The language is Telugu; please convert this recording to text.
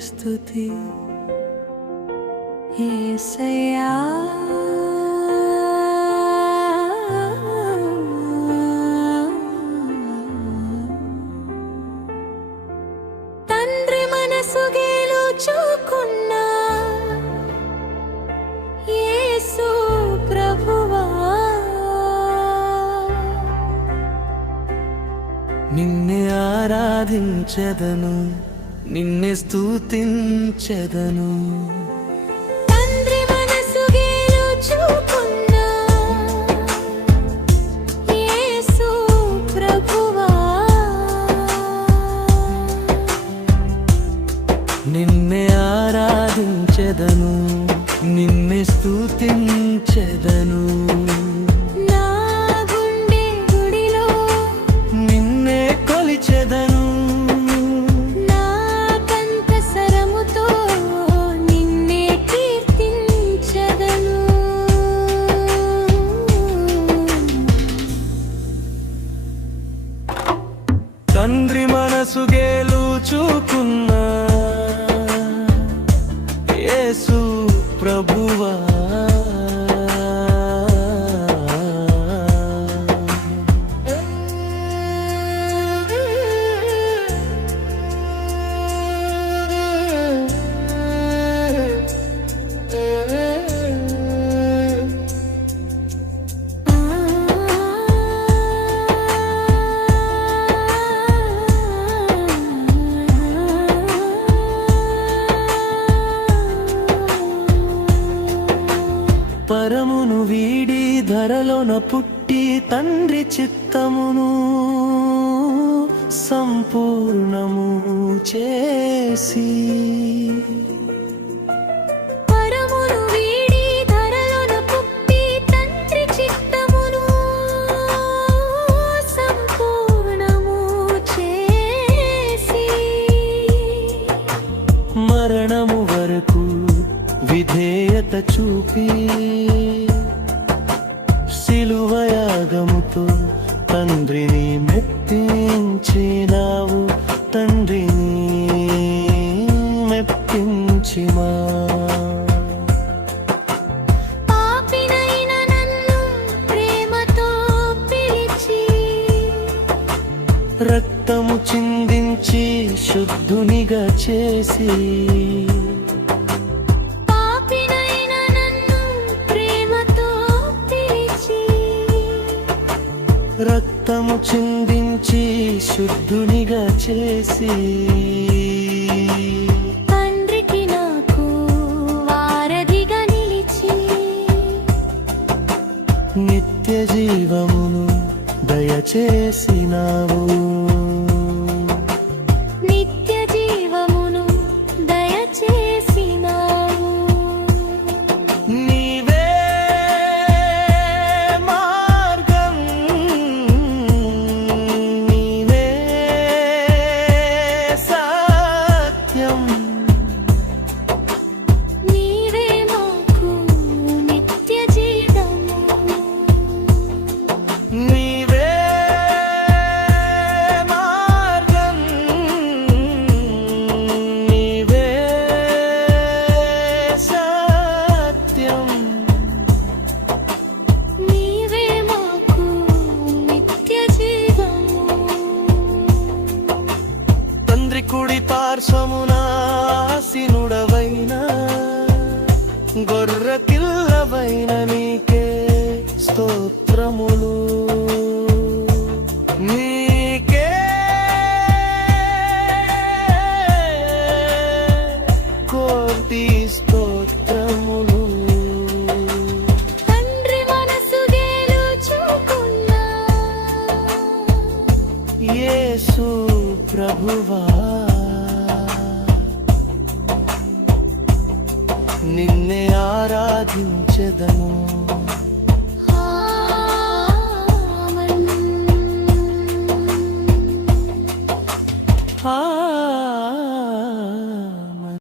స్తుతి. ఏసయ్యా. తండ్రి మనసు గెలుచుకున్నా యేసు ప్రభువా. నిన్నే ఆరాధించదను. నిన్నే ప్రభువా. నిన్నే ఆరాధించదను నిన్నే స్తుతించదను. తండ్రి మనసు గేలుచుకున్నా యేసు పరమును వీడి ధరలోన పుట్టి తండ్రి చిత్తమును సంపూర్ణము చేసి విధేయత చూపి సిలువయాగముతో తండ్రిని మెప్పించినావు తండ్రిని మెప్పించిమా రక్తము చిందించి శుద్ధునిగా చేసి రక్తము చిందించి శుద్ధునిగా చేసి తండ్రికి నాకు వారధిగా నిలిచి నిత్య జీవమును దయచేసినావు. పార్శ్వమునాసినుడవైన గొర్ర పిల్లవైన నీకే స్తోత్రములు. నీకే కోటి స్తోత్రములు. తండ్రి మనసు గెలుచుకున్నా. యేసు ప్రభువా. నిన్నే ఆరాధించెదను.